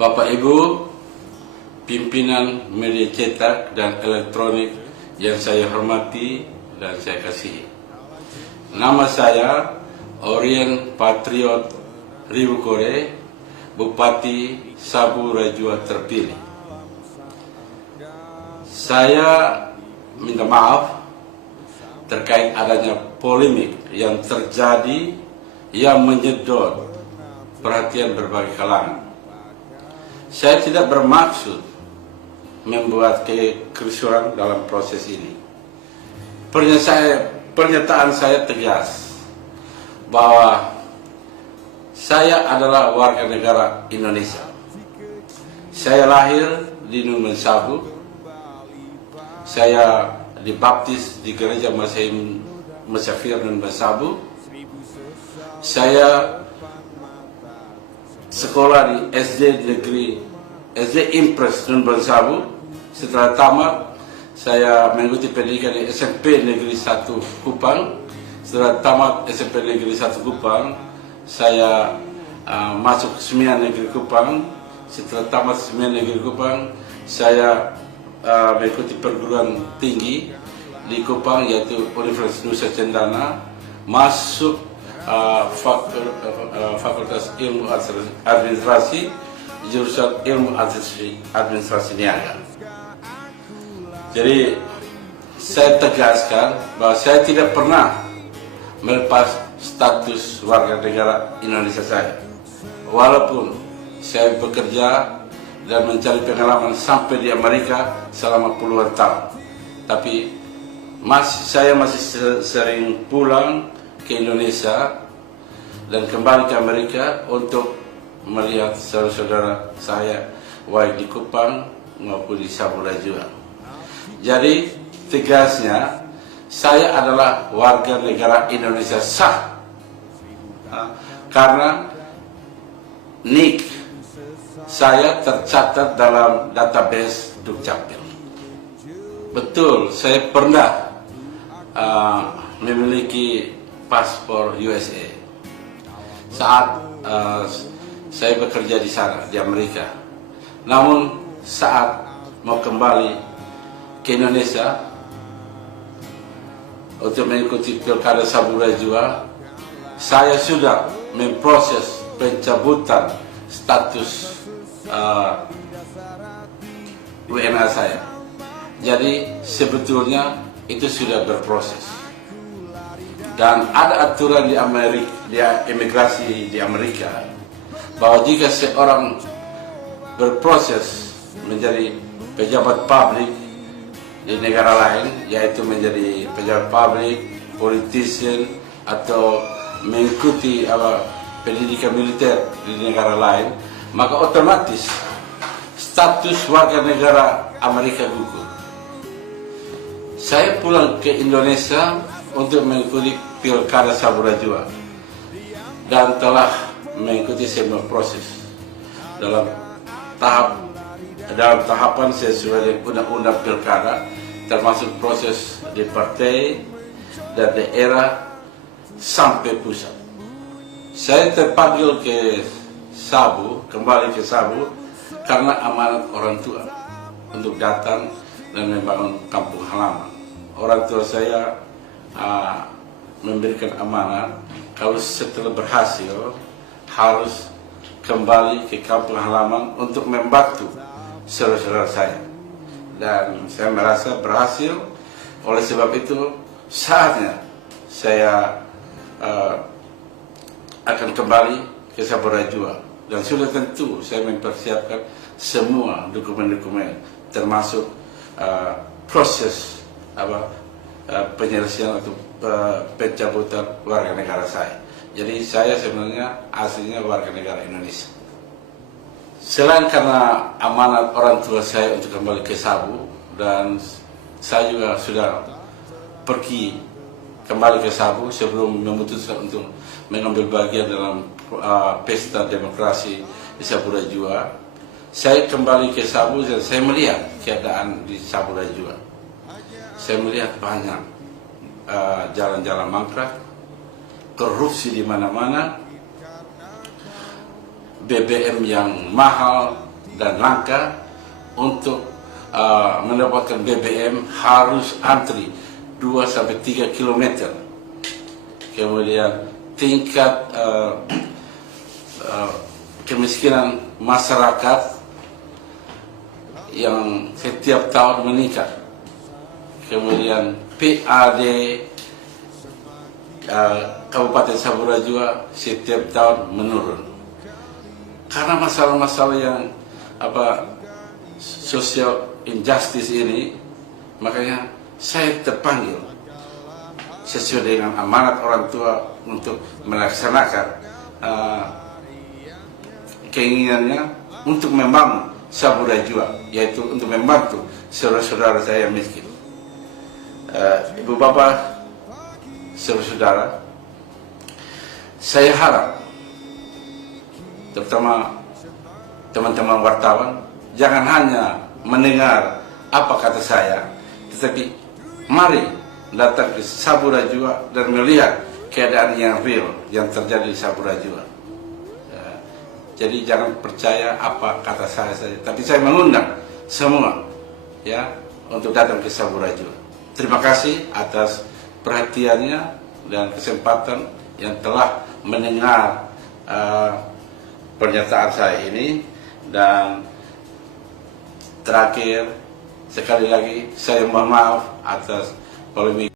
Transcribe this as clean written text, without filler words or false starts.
Bapak Ibu, pimpinan media cetak dan elektronik yang saya hormati dan saya kasihi. Nama saya Orien Patriot Ribukore, Bupati Sabu Rajua terpilih. Saya minta maaf terkait adanya polemik yang terjadi yang menyedot perhatian berbagai kalangan. Saya tidak bermaksud membuat kekerusuhan dalam proses ini. Pernyataan saya tegas bahwa saya adalah warga negara Indonesia. Saya lahir di Numan Sabu. Saya dibaptis di gereja Musafir Numan Sabu. Saya sekolah di SD Impres Numan Sabu. Setelah tamat, saya mengikuti pendidikan di SMP Negeri 1 Kupang. Setelah tamat SMP Negeri 1 Kupang, saya masuk Semian Negeri Kupang. Setelah tamat Semian Negeri Kupang, saya mengikuti perguruan tinggi di Kupang, yaitu Universitas Nusa Cendana, masuk Fakultas Ilmu Administrasi, jurusan Ilmu Administrasi Niaga. Jadi saya tegaskan bahwa saya tidak pernah melepas status warga negara Indonesia saya. Walaupun saya bekerja dan mencari pengalaman sampai di Amerika selama puluhan tahun, tapi saya masih sering pulang ke Indonesia dan kembali ke Amerika untuk melihat saudara-saudara saya baik di Kupang maupun di Sabu Rajua. Jadi tegasnya saya adalah warga negara Indonesia sah karena NIK saya tercatat dalam database Dukcapil. Betul, saya pernah memiliki paspor USA saat saya bekerja di sana, di Amerika. Namun saat mau kembali ke Indonesia untuk mengikuti Pilkada Sabu Rajua, saya sudah memproses pencabutan status WNA saya. Jadi sebetulnya itu sudah berproses. Dan ada aturan di Amerika, di imigrasi di Amerika, bahwa jika seorang berproses menjadi pejabat publik di negara lain, yaitu menjadi pejabat publik, politician, atau mengikuti pendidikan militer di negara lain, maka otomatis status warga negara Amerika gugur. Saya pulang ke Indonesia untuk mengikuti Pilkada Sabu Rajua dan telah mengikuti semua proses dalam tahapan sesuai dengan undang-undang pilkada, termasuk proses di partai dan daerah sampai pusat. Saya terpanggil ke Sabu, kembali ke Sabu karena amanat orang tua untuk datang dan membangun kampung halaman. Orang tua saya memberikan amanat kalau setelah berhasil harus kembali ke kampung halaman untuk membantu saudara-saudara saya. Dan saya merasa berhasil. Oleh sebab itu saatnya saya akan kembali ke Sabu Rajua. Dan sudah tentu saya mempersiapkan semua dokumen-dokumen, termasuk proses penyelesaian atau pencabutan warga negara saya. Jadi saya sebenarnya aslinya warga negara Indonesia. Selain karena amanat orang tua saya untuk kembali ke Sabu, dan saya juga sudah pergi kembali ke Sabu sebelum memutuskan untuk mengambil bagian dalam pesta demokrasi di Sabu Rajua. Saya kembali ke Sabu dan saya melihat keadaan di Sabu Rajua. Saya melihat banyak jalan-jalan mangkrak, korupsi di mana-mana, BBM yang mahal, dan langka. Untuk mendapatkan BBM harus antri 2-3 km. Kemudian tingkat kemiskinan masyarakat yang setiap tahun meningkat. Kemudian PAD Kabupaten Sabura juga setiap tahun menurun. Karena masalah-masalah yang social injustice ini, makanya saya terpanggil sesuai dengan amanat orang tua untuk melaksanakan keinginannya untuk membangun Sabura Jua, yaitu untuk membantu saudara-saudara saya yang miskin. Ibu bapak, saudara-saudara, saya harap terutama teman-teman wartawan jangan hanya mendengar apa kata saya, tetapi mari datang ke Sabura Jua dan melihat keadaan yang real yang terjadi di Sabura Jua. Jadi jangan percaya apa kata saya saja, tapi saya mengundang semua ya untuk datang ke Sabura Jua. Terima kasih atas perhatiannya dan kesempatan yang telah mendengar pernyataan saya ini. Dan terakhir sekali lagi saya mohon maaf atas polemik.